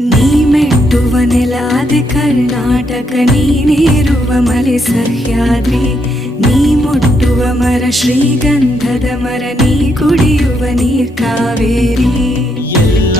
ನೀ ಮೆಟ್ಟುವ ನೆಲಾದೆ ಕರ್ನಾಟಕ, ನೀನೇರುವ ಮಲೆ ಸಹ್ಯಾದ್ರಿ, ನೀ ಮುಟ್ಟುವ ಮರ ಶ್ರೀಗಂಧದ ಮರ, ನೀ ಕುಡಿಯುವ ನೀರ್ ಕಾವೇರಿ. ಎಲ್ಲ